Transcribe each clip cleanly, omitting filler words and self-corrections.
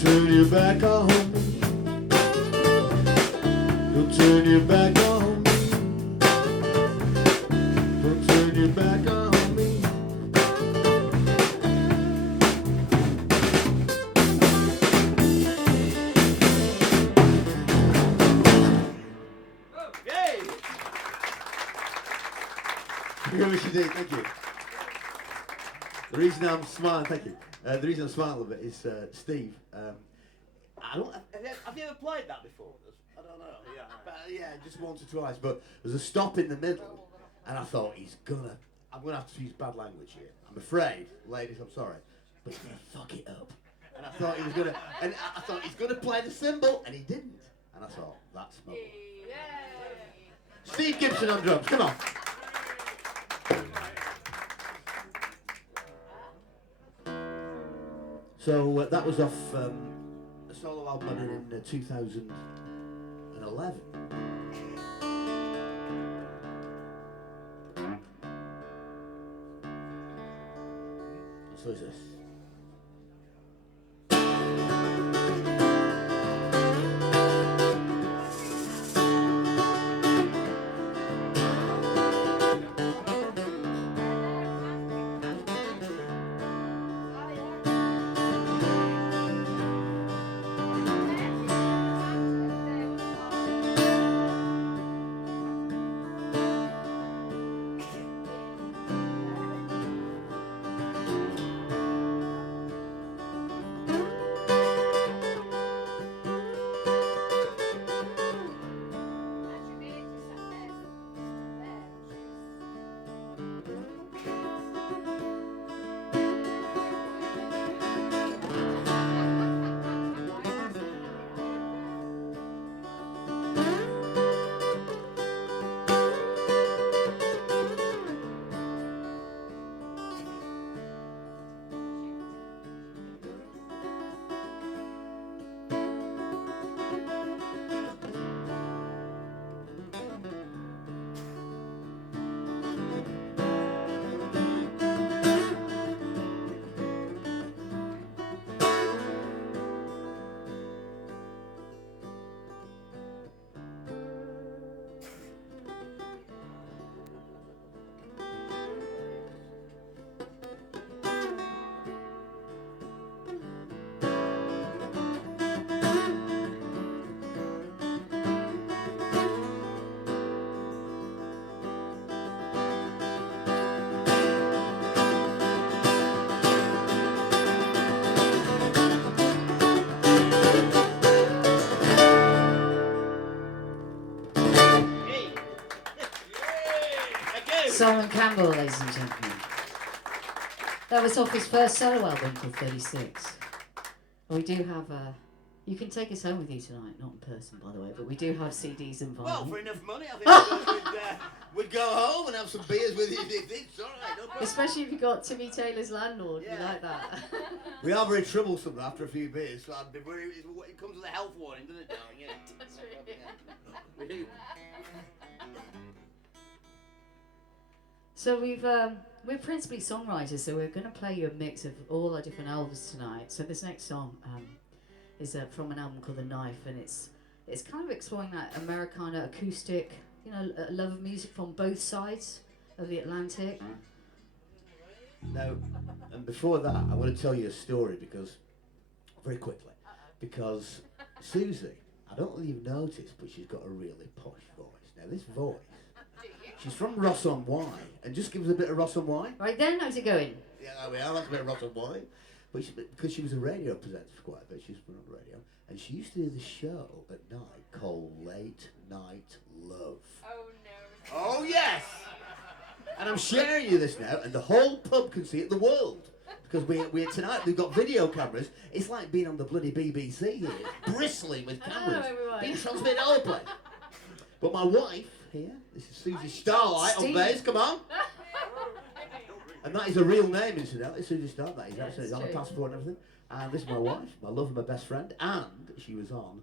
turn your back on me. Don't turn your back on me. Don't turn your back on me. Yay! Thank you, thank you. The reason I'm smiling, thank you. The reason I'm smiling a little bit is Steve. I don't. Have you ever played that before? I don't know. Yeah. But, yeah, just once or twice. But there's a stop in the middle, and I thought I'm gonna have to use bad language here. I'm afraid, ladies. I'm sorry, but he's gonna fuck it up. And I thought he was gonna, and I thought he's gonna play the cymbal, and he didn't. And I thought that's my boy. Steve Gibson on drums. Come on. So that was off a solo album in 2011. So is this. Simon Campbell, ladies and gentlemen. That was off his first solo album called 36. And we do have, you can take us home with you tonight, not in person by the way, but we do have CDs and vinyl. Well, for enough money, I think we'd go home and have some beers with you. It's all right, no problem. Especially if you got Timmy Taylor's Landlord, we like that. We are very troublesome after a few beers. So it comes with a health warning, doesn't it, darling? Yeah. That's right. Yeah. So we're principally songwriters, so we're going to play you a mix of all our different albums tonight. So this next song is from an album called The Knife, and it's kind of exploring that Americana acoustic, love of music from both sides of the Atlantic. Now, and before that, I want to tell you a story very quickly, because Suzy, I don't know if you've noticed, but she's got a really posh voice. Now this voice, she's from Ross-on-Wye, and just give us a bit of Ross-on-Wye. Right then, how's it going? Yeah, there we are, that's a bit of Ross-on-Wye. But because she was a radio presenter for quite a bit, she's been on the radio, and she used to do this show at night called Late Night Love. Oh no. Oh yes! And I'm sharing you this now, and the whole pub can see it, the world. Because we tonight, we've got video cameras. It's like being on the bloody BBC here, bristling with cameras, being transmitted all over the place. But my wife here, this is Suzy Starlite on bass, come on. And that is a real name, incidentally, Suzy Starlite. That is actually on the passport and everything. And this is my wife, my love and my best friend. And she used to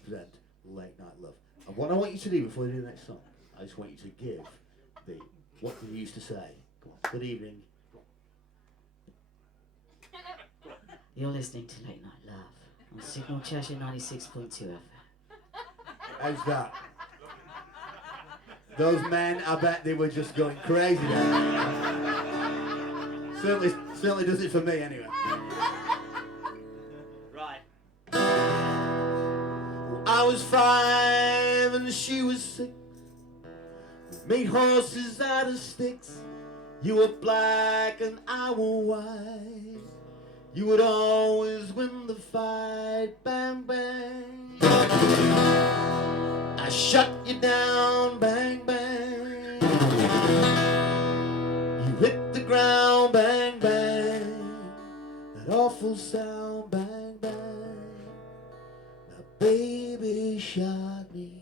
present Late Night Love. And what I want you to do before we do the next song, I just want you to give what you used to say. Come on, good evening. You're listening to Late Night Love. on Signal Cheshire 96.2 FM. How's that? Those men, I bet they were just going crazy there. Certainly does it for me anyway. Right. I was 5 and she was 6. We made horses out of sticks. You were black and I were white. You would always win the fight. Bang, bang. I shut you down. Bang, bang. You hit the ground. Bang, bang. That awful sound. Bang, bang. My baby shot me.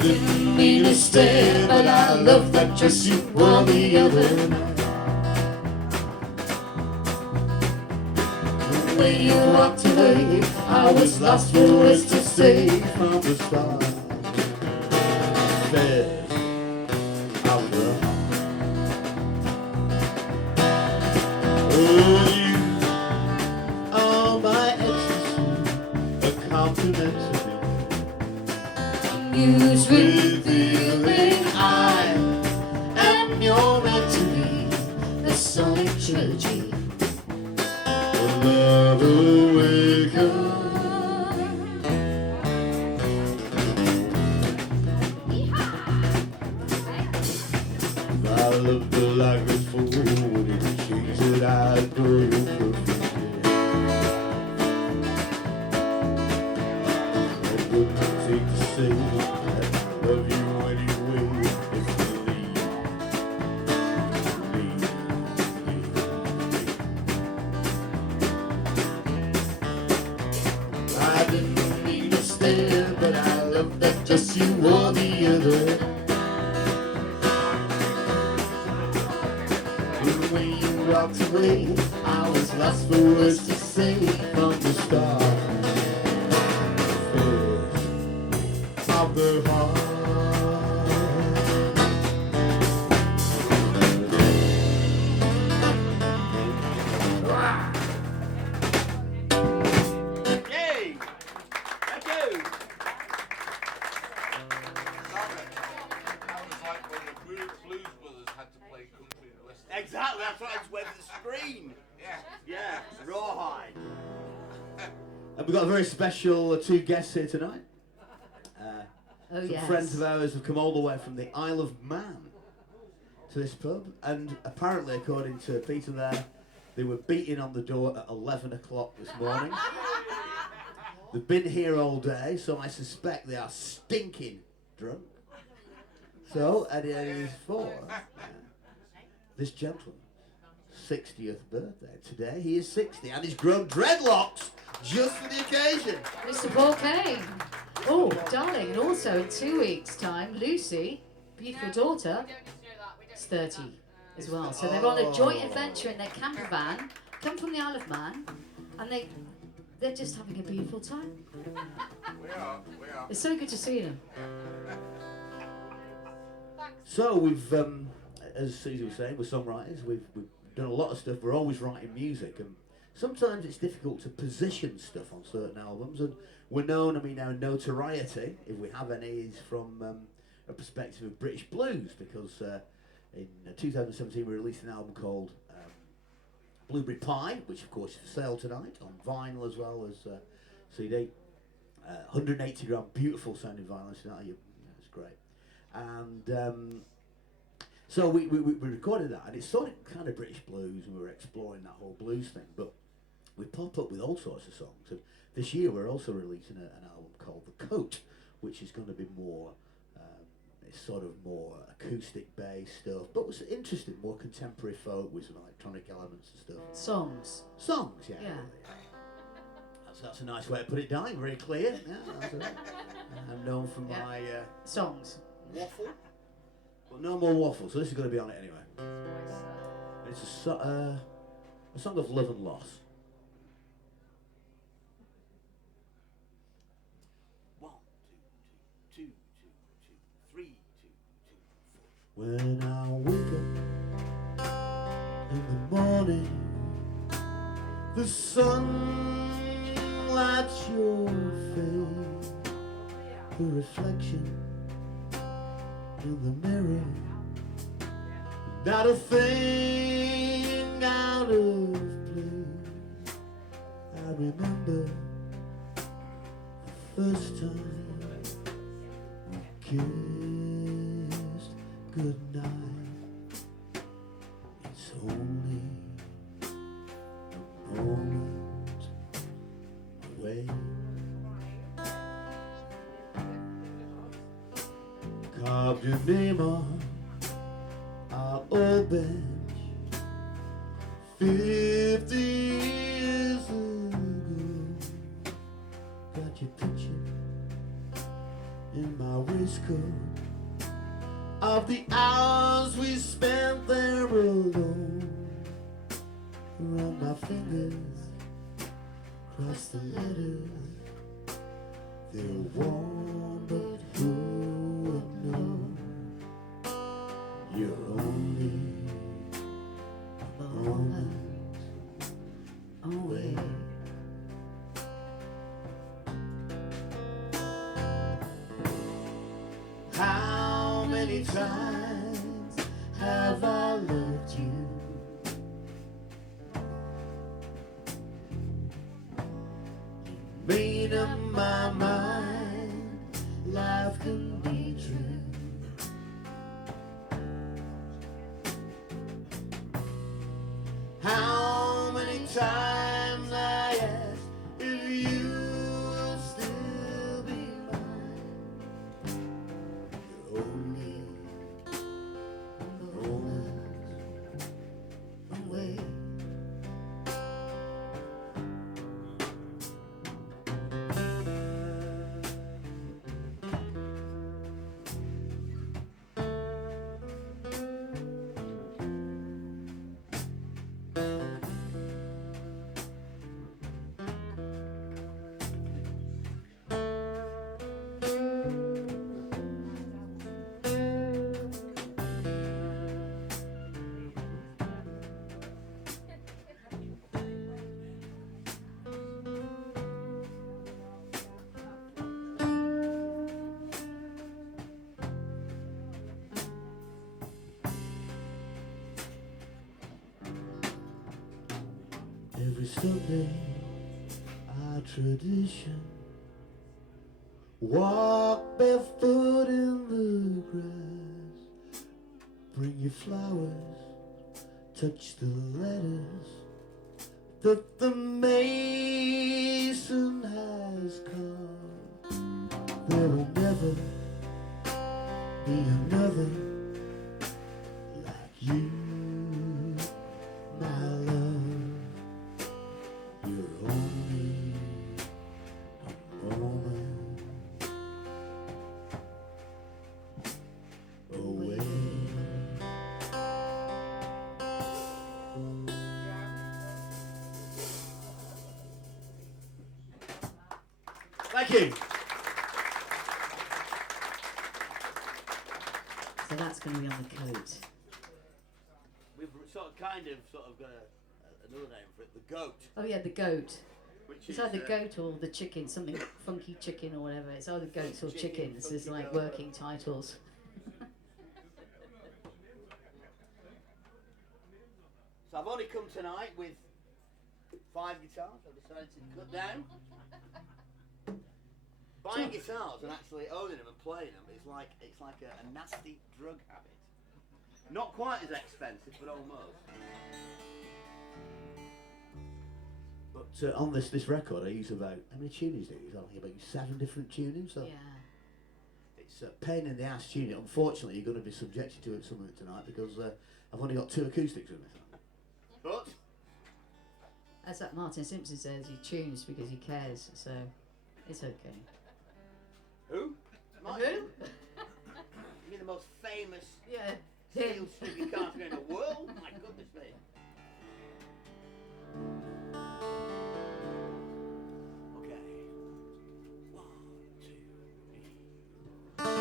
Didn't mean to stay, but I love that dress you wore the other night. The way you walked away, I was lost for words to say from the start. Fed of the heart. Oh, you are my ecstasy, a compliment to me. News revealing I am your meant to be, the sonic trilogy, the love awakened. I loved her like before, when it changed that I adore your perfect hair. I wouldn't take to say love you anyway if you leave. I didn't mean to stare, but I love that dress you wore the other. The way you walked away, I was lost for words to say from the start. Of the heart. Yay! Thank you! That was like when the Blues Brothers had to play country and western. Exactly, that's right, it's where the screen. Yeah. Yeah, rawhide. And we've got a very special 2 guests here tonight. Some yes. friends of ours have come all the way from the Isle of Man to this pub, and apparently, according to Peter there, they were beating on the door at 11 o'clock this morning. They've been here all day, so I suspect they are stinking drunk. So, at the age 4, this gentleman, 60th birthday today. He is 60 and he's grown dreadlocks just for the occasion. Mr. Paul Kane. Oh, darling, and also in 2 weeks' time, Lucy, beautiful daughter, is 30 as well. So they're on a joint adventure in their camper van, come from the Isle of Man, and they're just having a beautiful time. We are. It's so good to see them. So we've, as Suzy was saying, we're songwriters. We've done a lot of stuff. We're always writing music, and sometimes it's difficult to position stuff on certain albums. And we're known, our notoriety, if we have any, is from a perspective of British blues, because in 2017 we released an album called Blueberry Pie, which of course is for sale tonight on vinyl as well as CD. 180 gram, beautiful sounding vinyl tonight. It's great. And so we recorded that, and it's sort of kind of British blues, and we were exploring that whole blues thing. But we pop up with all sorts of songs, and this year we're also releasing an album called The Coat, which is going to be more, it's sort of more acoustic based stuff, but was interesting, more contemporary folk with some electronic elements and stuff. Songs, yeah. That's a nice way to put it down, very clear. Yeah, that's it. I'm known for my songs. Waffle. But no more waffle, so this is going to be on it anyway. And it's a song of love and loss. 1, 2, 2, 2, 2, 3, 2, 2, 4. When I wake up in the morning, the sun lights your face, the reflection in the mirror, not a thing out of place. I remember the first time we kissed goodnight. It's only a moment away. Carved your name on our old bench 50 years ago. Got your picture in my waistcoat of the hours we spent there alone. Run my fingers across the letters. They're warm, but who would know? You're only a moment away. How many times have I loved you? Made up my mind, life can be true. How many times I ask if you will still be mine? You're only a moment away. Every Sunday, our tradition, walk barefoot in the grass, bring you flowers, touch the letters that the mason has carved. There will never be another like you, my you. So that's going to be on the coat. We've sort of got another name for it, the goat. Oh yeah, the goat. Which It's is, either goat or the chicken, something funky chicken or whatever. It's either goats or Chicken, chickens. It's funky like goat. working titles. So I've only come tonight with 5 guitars. I've decided to cut down. Buying guitars and actually owning them and playing them is like a nasty drug habit. Not quite as expensive, but almost. But on this record, I use about, how many tunings do you use? I think about 7 different tunings. So Yeah. it's a pain in the ass tuning. Unfortunately, you're going to be subjected to it some of it tonight because I've only got 2 acoustics with me. But As that Martin Simpson says, he tunes because he cares, so it's okay. who? Martin? You're the most famous Yeah. steel string guitar player in the world. My goodness me. Okay. 1, 2, 3.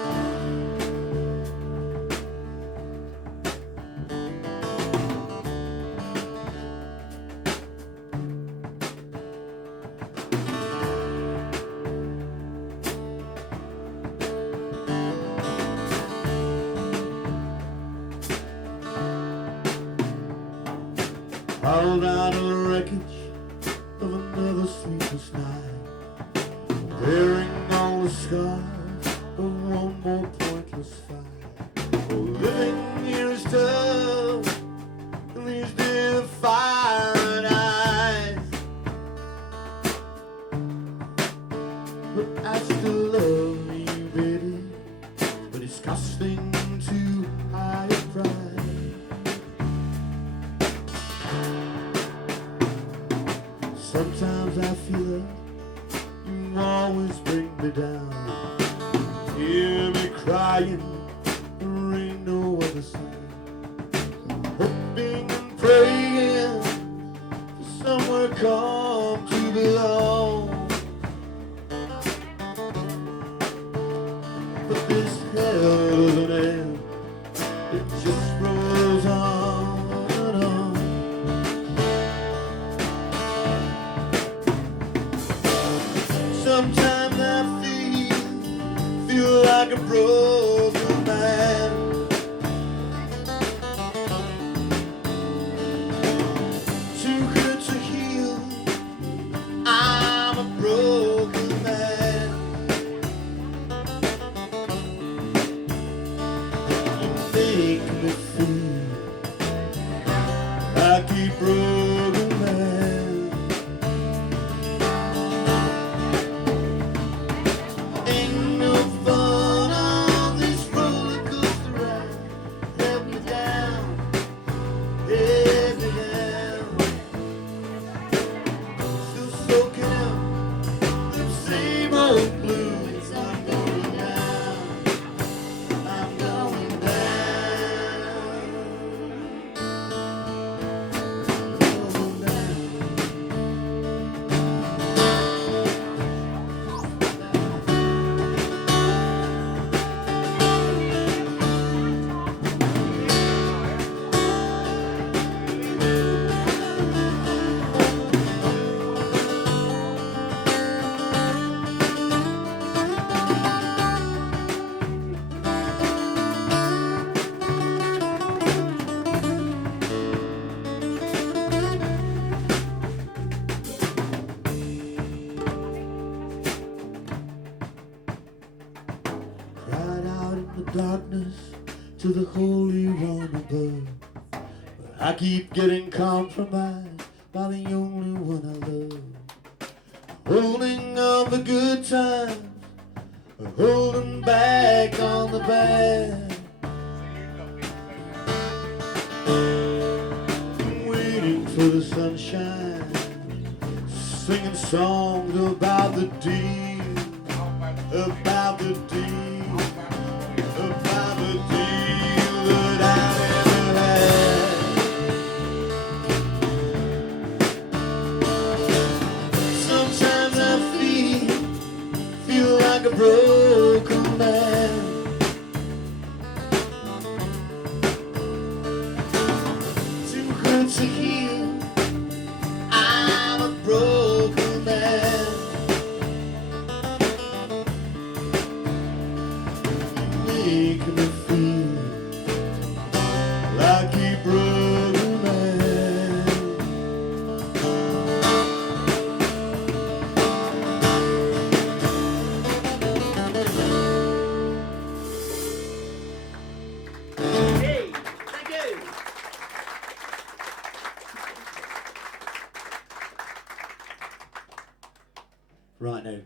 Hauled out of the wreckage of another sleepless night, bearing all the scars of one more pointless fight. Oh, living here is tough, and these days of fire and ice, but I still love you, baby, but it's costing too high a price. Sometimes I feel like you always bring me down. Hear me crying, there ain't no other sound. Hoping and praying for somewhere calm to belong. But this hell doesn't end, it just rolls on and on. Sometimes I feel like a broken man. Too good to heal, I'm a broken man. You make me feel like a broken man. Ain't no fun on this roller coaster ride. Let me down, let me down. Still soaking up the same old blues. I'm going down, I'm going down, going down. Cried out in the darkness to the Holy One above. But I keep getting compromised by the only one I love. Holding on the good times, holding back on the bad. Waiting for the sunshine, singing songs about the deal, about the deal, about the deal that I never had. Sometimes I feel a broken man. Too hurt to heal, I'm a broken man. Make me feel like a broken man. Hey, thank you. Right now,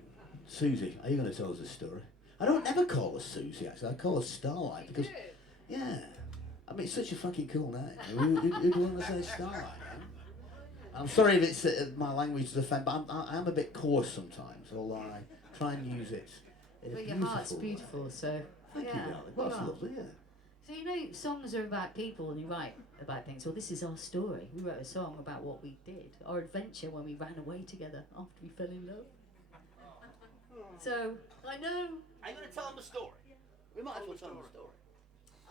Suzy, are you going to tell us a story? I don't ever call her Suzy, actually. I call her Starlite because, yeah, I mean, it's such a fucking cool name. Who'd want to say Starlight? Yeah? I'm sorry if it's my language to offend, but I'm a bit coarse sometimes, although I try and use it in a But your beautiful heart's way. beautiful, so Thank yeah, you, darling. Well, that's you are. lovely, yeah. So you know, songs are about people, and you write about things. Well, this is our story. We wrote a song about what we did, our adventure when we ran away together after we fell in love. So I know. Are you going to tell them a story? We might as well tell them a story.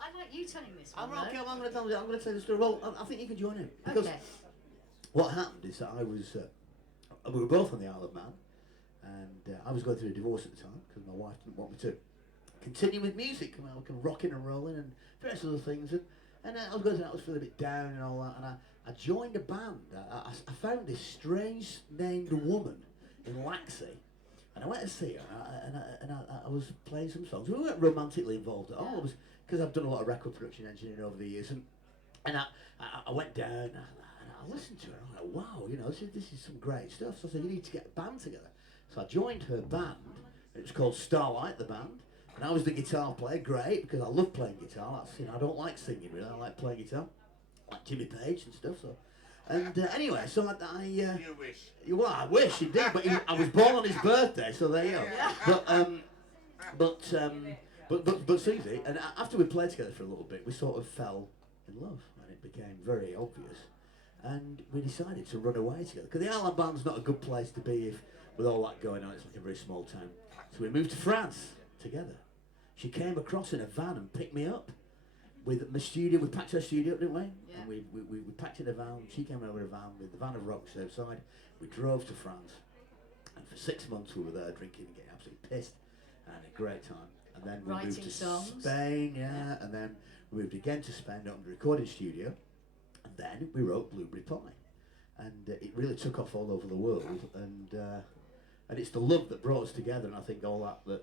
I like you telling this one. Okay, well, I'm going to tell the story. Well, I think you can join in. Because Okay. what happened is that we were both on the Isle of Man, and I was going through a divorce at the time because my wife didn't want me to continue with music, and I was rocking and rolling and various other things, and I was going through that, I was feeling a bit down and all that, and I joined a band. I found this strange named woman in Laxey, and I went to see her, and I was playing some songs. We weren't romantically involved at all. It was because I've done a lot of record production engineering over the years, and I went down and I listened to her, and I was like, wow, you know, this is some great stuff. So I said, you need to get a band together. So I joined her band. It was called Starlite, the band. And I was the guitar player, great, because I love playing guitar. That's, you know, I don't like singing really, I like playing guitar, like Jimmy Page and stuff. So, and anyway, so You wish. well, I wish he did, but I was born on his birthday, so there you go. But Suzy, and after we played together for a little bit, we sort of fell in love, and it became very obvious, and we decided to run away together. Because the Isle of Man's not a good place to be if, with all that going on. It's like a very small town. So we moved to France together. She came across in a van and picked me up with my studio. We packed her studio up, didn't we? Yeah. And we packed in a van. She came over in a van with the van of rocks outside. We drove to France. And for 6 months we were there drinking and getting absolutely pissed. And had a great time. And then we Writing moved to songs. Spain, yeah. And then we moved again to Spain, up in the recording studio. And then we wrote Blueberry Pie. And it really took off all over the world. And it's the love that brought us together. And I think all that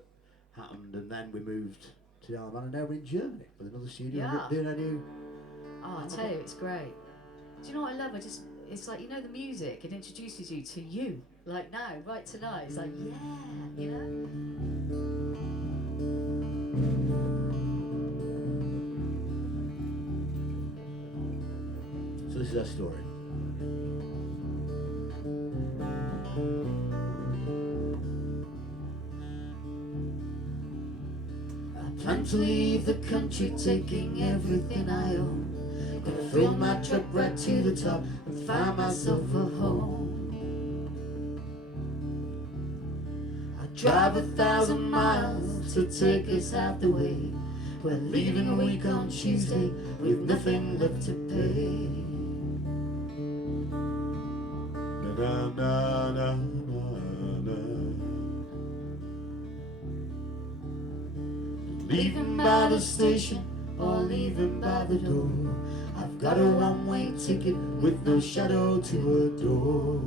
happened, and then we moved to the Isle of Man, and now we're in Germany with another studio. Yeah. Doing a new. Oh, I tell you, it's great. Do you know what I love? It's like, you know, the music, it introduces you to you. Like now, right tonight, it's like, yeah, you know? So this is our story. I plan to leave the country, taking everything I own. Gonna fill my truck right to the top and find myself a home. I drive 1,000 miles to take us out the way. We're leaving a week on Tuesday with nothing left to pay. Na, na, na, na, na. Leaving by the station or leaving by the door. I've got a one-way ticket with no shadow to a door.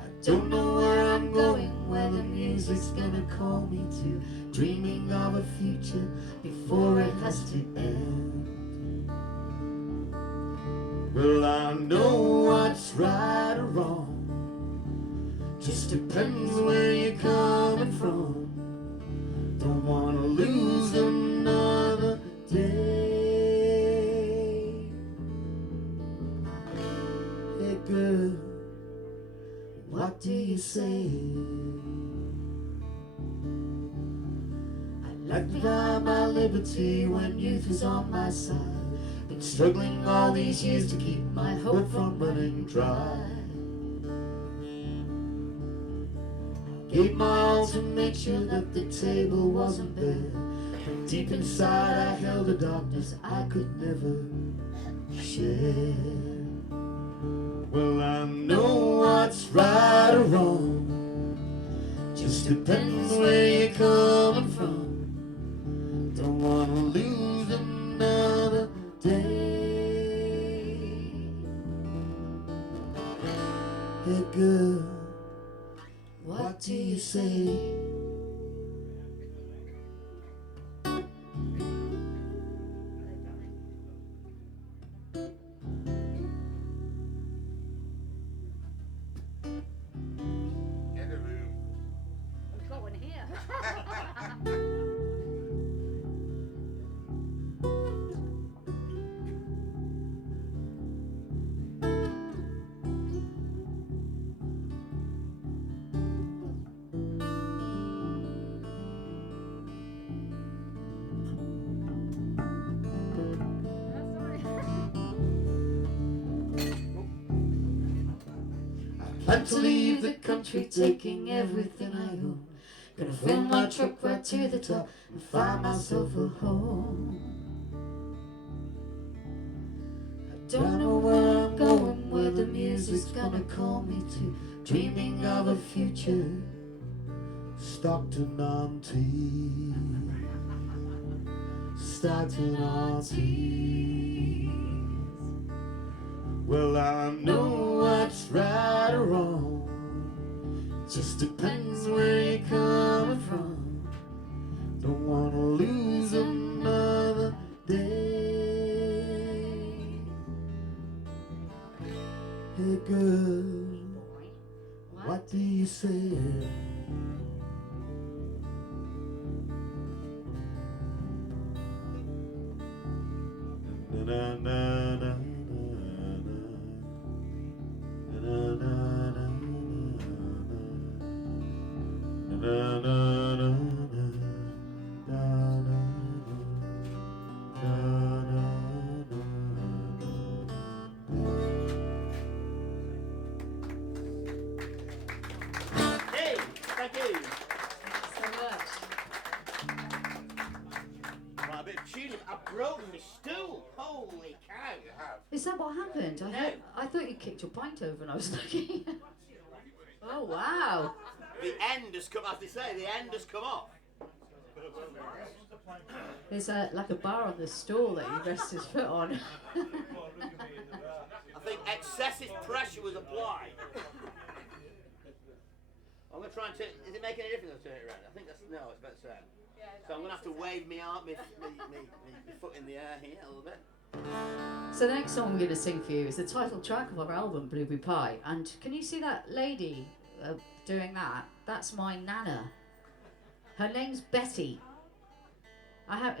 I don't know where I'm going, where the music's gonna call me to. Dreaming of a future before it has to end. Well, I know what's right or wrong. Just depends where you're coming from. Don't wanna lose another day. Hey girl, what do you say? I'd like to buy my liberty when youth is on my side. Been struggling all these years to keep my hope from running dry. Gave my all to make sure that the table wasn't bare. But deep inside I held a darkness I could never share. Well, I know what's right or wrong, just depends where you're coming from. Don't wanna lose another day. Hey girl, what do you say? Get a room. We've got one here. Plan to leave the country, taking everything I own. Gonna fill my truck right to the top and find myself a home. I don't know where I'm going, where the music's gonna call me to. Dreaming of a future, Stockton-on-Tees, Stockton-on-Tees. Well, I know what's right or wrong, just depends where you're coming from. Don't wanna lose another day. Hey girl, what do you say? Na na na. Hey, thank you. So much. Right, a bit of tuning. I've broken my stool. Holy cow. You have. Is that what happened? I thought you kicked your pint over and I was looking. Oh, wow. The end has come, as they say, the end has come off. There's like a bar on the stool that he rests his foot on. I think excessive pressure was applied. I'm going to try and turn. Is it making any difference if I turn it around? I think that's. No, it's about the same. So I'm going to have to wave my arm, my foot in the air here a little bit. So the next song we're going to sing for you is the title track of our album, Blueberry Pie. And can you see that lady doing that? That's my nana. Her name's Betty.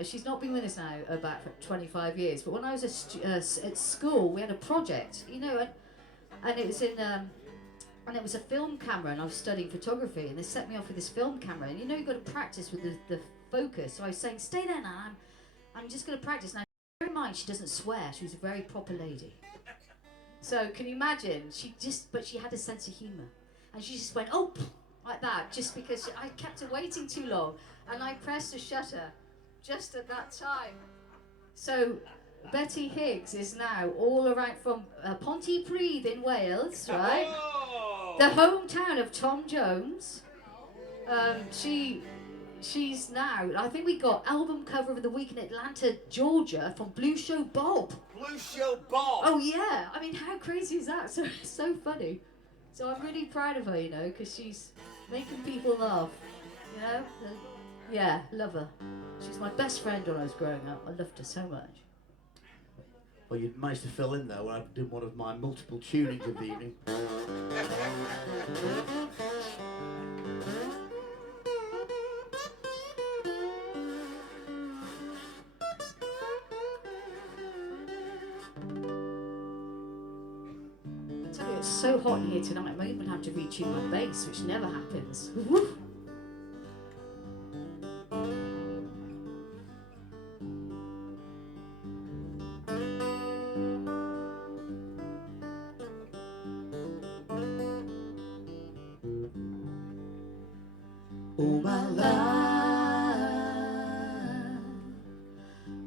She's not been with us now about 25 years, but when I was at school, we had a project, you know, and it was in, and it was a film camera, and I was studying photography, and they set me off with this film camera, and you know, you've got to practice with the focus. So I was saying, stay there now, I'm just going to practice. Now, bear in mind, she doesn't swear, she was a very proper lady. So can you imagine, but she had a sense of humour, and she just went, oh, like that, just because I kept her waiting too long, and I pressed the shutter just at that time. So Betty Higgs is now all around from Pontypridd in Wales, right? Oh! The hometown of Tom Jones. She's now, I think we got album cover of the week in Atlanta, Georgia from Blue Show Bob. Blue Show Bob! Oh yeah, I mean how crazy is that? So it's so funny. So I'm really proud of her, you know, because she's making people laugh, you know? Yeah, love her. She's my best friend when I was growing up. I loved her so much. Well, you managed to fill in there when I did one of my multiple tunings of the evening. I tell you, it's so hot in here tonight, I might even have to retune my bass, which never happens. Woo. all my life,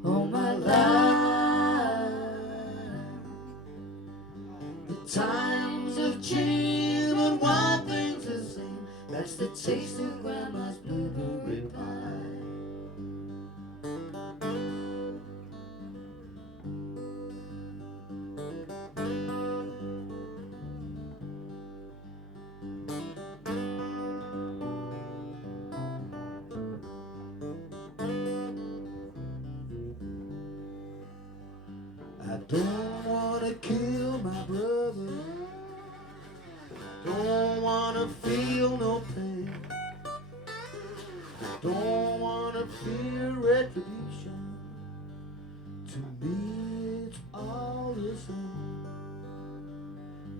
all my life. The times have changed, but one thing's the same. That's the taste of Grandma's blueberry pie. I don't wanna kill my brother, don't wanna feel no pain, don't wanna fear retribution. To me it's all the same,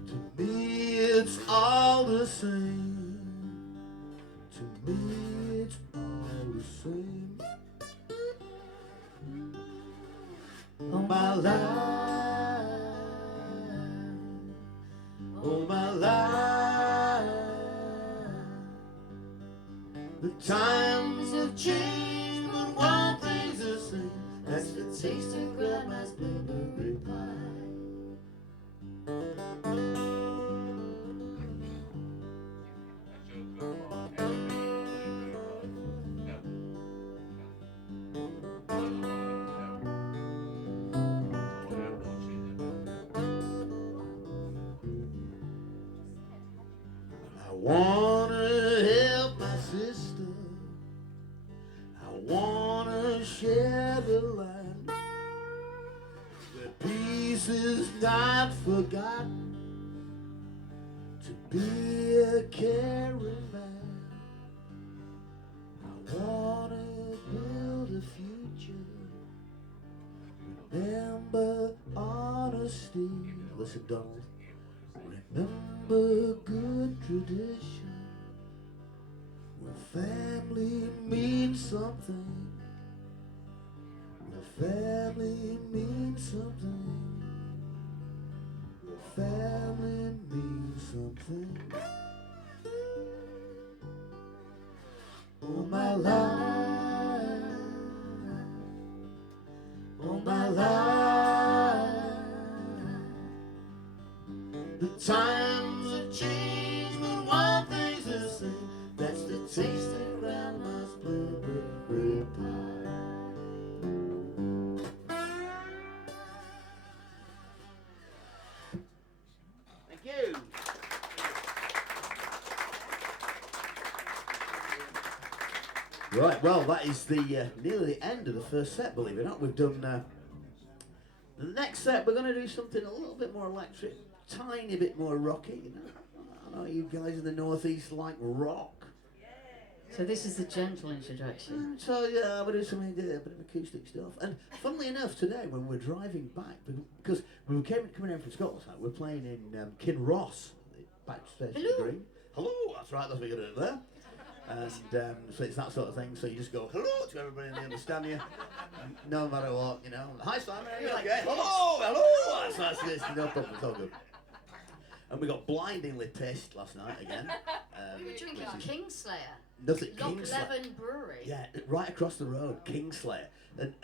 to me it's all the same, to me it's all the same. All my life, all my life. The times have changed, but one thing's the same. That's the taste of Grandma's blueberry pie. I wanna help my sister, I wanna share the land where peace is not forgotten, to be a caring man. I wanna build a future, remember honesty. Listen, Donald. Remember good tradition, where family means something, where family means something, where family means something. All my life, all my life. The times have changed, but one thing's the same. That's the taste of Grandma's blueberry pie. Thank you. Right, well, that is the nearly the end of the first set, believe it or not. We've done the next set. We're going to do something a little bit more electric, tiny bit more rocky. You know, I know you guys in the northeast like rock. So this is the gentle introduction. So yeah, we'll do something, a bit of acoustic stuff. And funnily enough, today when we're driving back, because when we coming in from Scotland, we're playing in Kinross, back station Hello. Green. Hello, that's right, that's what you're doing there. And so it's that sort of thing. So you just go hello to everybody and they understand you, no matter what, you know. Hi Simon, are you okay? Hello, hello. That's this, no problem, it's all good. And we got blindingly pissed last night again. We were drinking Kingslayer. Nothing, Loch Kingslayer. Leven Brewery. Yeah, right across the road, Kingslayer. And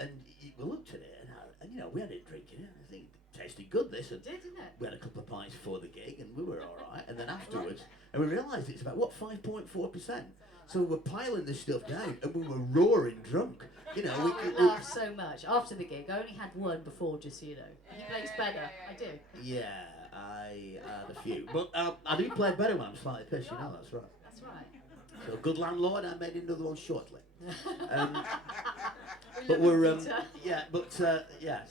we looked at it and you know, we had it drinking it. I think it tasted good, this. And Didn't it? we had a couple of pints before the gig and we were all right. And then afterwards, and we realised it's about, 5.4%. So we were piling this stuff down and we were roaring drunk. You know, We laughed so much after the gig. I only had one before, just so you know. He plays better. I do. Yeah, I had a few. But I do play better when I'm slightly pissed, you know, that's right. That's right. So good landlord, I made another one shortly. We But love we're you, Peter.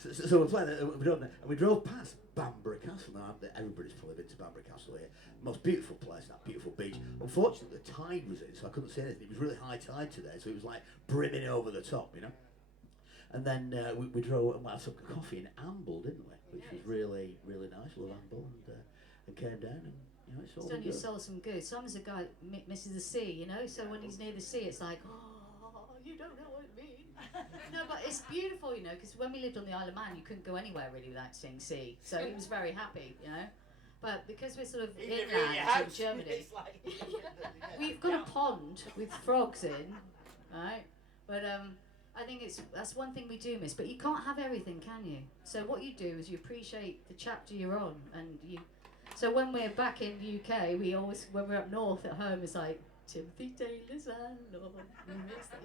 so we're playing it, and we drove past Banbury Castle. Now everybody's probably been to Banbury Castle here. Most beautiful place, that beautiful beach. Unfortunately, the tide was in, so I couldn't see anything. It was really high tide today, so it was like brimming over the top, you know. And then we drove and had some coffee in Amble, didn't we? Which was really, really nice. Love Amble, and came down and. You know, it's all He's done good. yourself some good. Simon's a guy that misses the sea, you know. So when he's near the sea, it's like, oh, you don't know what it means. No, but it's beautiful, you know. Because when we lived on the Isle of Man, you couldn't go anywhere really without seeing sea. So he was very happy, you know. But because we're sort of Even if you're in your inland house, in Germany, it's like, we've got a pond with frogs in, right? But I think that's one thing we do miss. But you can't have everything, can you? So what you do is you appreciate the chapter you're on, and you. So when we're back in the UK, we always, when we're up north at home, it's like Timothy Taylor's Lord,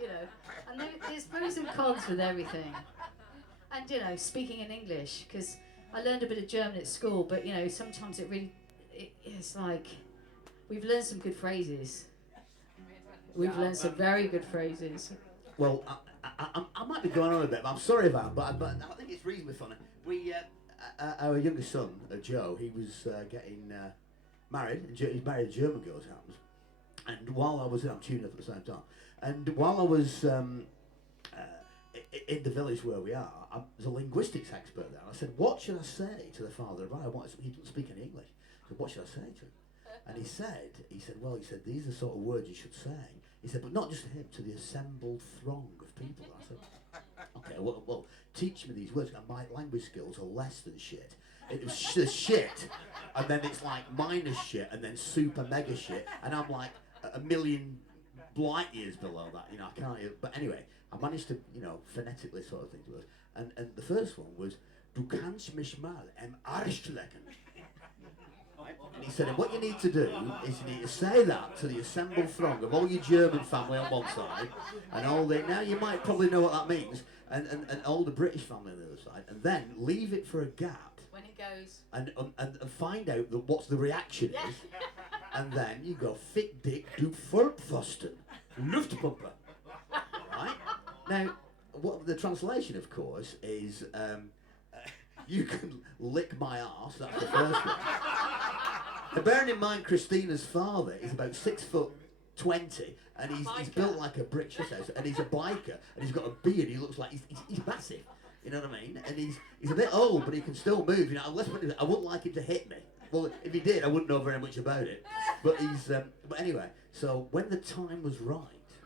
you know. And there's pros and cons with everything. And you know, speaking in English, because I learned a bit of German at school, but you know, sometimes it's like we've learned some good phrases. We've learned some very good phrases. Well, I might be going on a bit, but I'm sorry, Van, but I think it's reasonably funny. We, our youngest son, Joe, he was getting married. He's married a German girl, as it happens. And while I was I'm tuning up at the same time, and while I was in the village where we are, there's a linguistics expert there. And I said, what should I say to the father of bride? He doesn't speak any English. I said, what should I say to him? And he said, these are the sort of words you should say. He said, but not just to him, to the assembled throng of people. I said, okay, well, teach me these words. And my language skills are less than shit. It was the shit, and then it's like minus shit, and then super mega shit, and I'm like a million light years below that. You know, I can't. But anyway, I managed to, you know, phonetically sort of think to it. And the first one was, "Du kannst mich mal am Arsch lecken." And he said, and what you need to do is you need to say that to the assembled throng of all your German family on one side, and all the, now you might probably know what that means, and all the British family on the other side, and then leave it for a gap. When it goes. And find out what's the reaction is, and then you go, Fick Dick, du Vollpfosten, Luftpumpe. Right? Now, what the translation, of course, is you can lick my arse, that's the first one. Now, bearing in mind Christina's father is about 6'20", and he's built like a brick shit house, and he's a biker, and he's got a beard, he looks like he's massive, you know what I mean? And he's a bit old, but he can still move, you know. I wouldn't like him to hit me. Well, if he did, I wouldn't know very much about it. But but anyway, so when the time was right,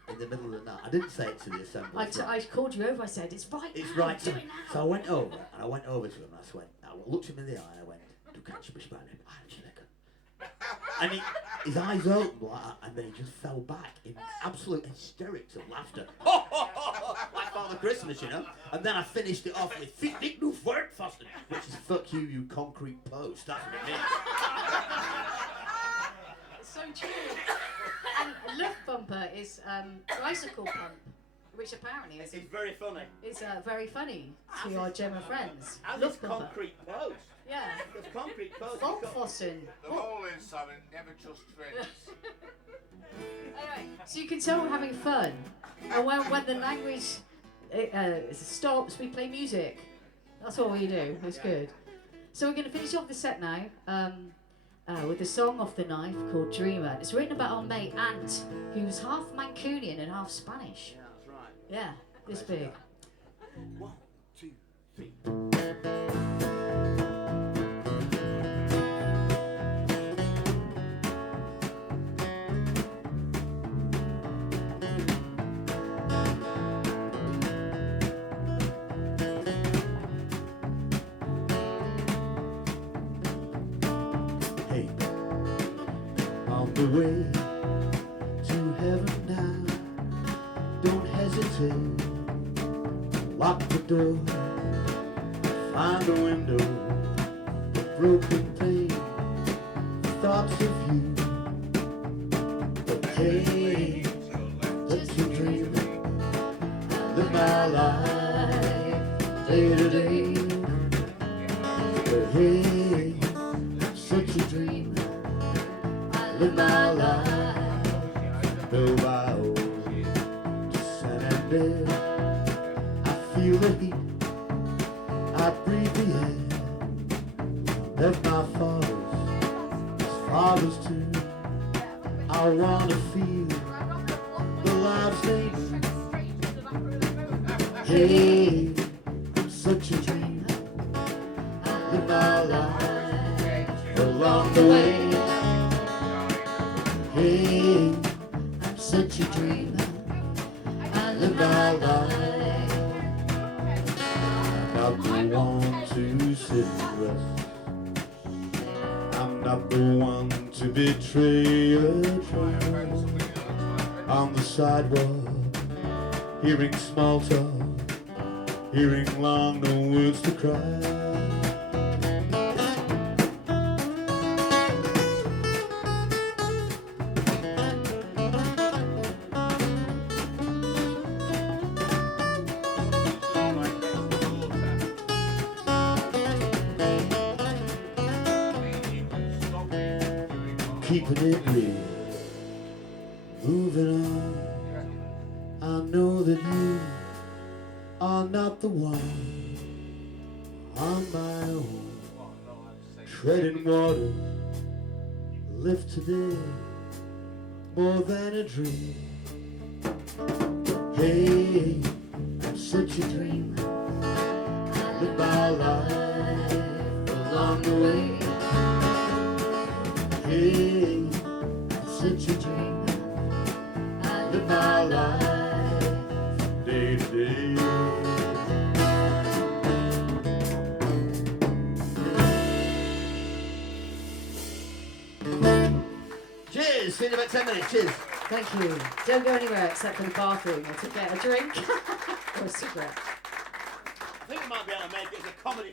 in the middle of the night, I didn't say it to the assembly. I called you over, I said, it's right It's now, right. do it now. So I went over, and I went over to him, and I looked him in the eye, and I went, "Du kannst mich mal am Arsch lecken." And his eyes opened like that, and then he just fell back in absolute hysterics of laughter. Ho, ho, ho, ho, like Father Christmas, you know? And then I finished it off with, Fick Dick, du Vollpfosten, which is fuck you, you concrete post. That's what it means. It's so true. And Luftpumpe is bicycle pump, which apparently is it's very funny. It's very funny to your German friends. As is concrete post. Yeah. Because concrete post. Vollpfosten. The whole in Simon, never trust friends. Anyway, so you can tell we're having fun. And when the language stops, we play music. That's all we do. It's good. So we're going to finish off the set now with a song off the knife called Dreamer. It's written about our mate Ant, who's half Mancunian and half Spanish. Yeah, that's right. Yeah, this big. 1, 2, 3. Hey, on the way to heaven now, don't hesitate. Lock the door, find a window, a broken pane, thoughts of you. But hey, just a dream, live my life day to day. But hey, such a dream, live my life, go by old San Andreas. I feel the heat, I breathe the air of my fathers too. I wanna feel the lives they do. Hey, I'm such a dreamer, live my life along the way. Hey, I'm such a dreamer, I live my life. I don't want to sit and rest. I'm not not the one to betray a dream. On the sidewalk, hearing small talk, hearing long, no words to cry. Keeping it real, moving on. I know that you are not the one. On my own, treading water, live today more than a dream. Hey, I'm such a dream. I live my life along the way. Hey, I'm such a dream. I live my life from day to day. Cheers! See you in about 10 minutes. Cheers. Thank you. Don't go anywhere except for the bathroom or to get a drink or a cigarette. I think we might be able to make it as a comedy.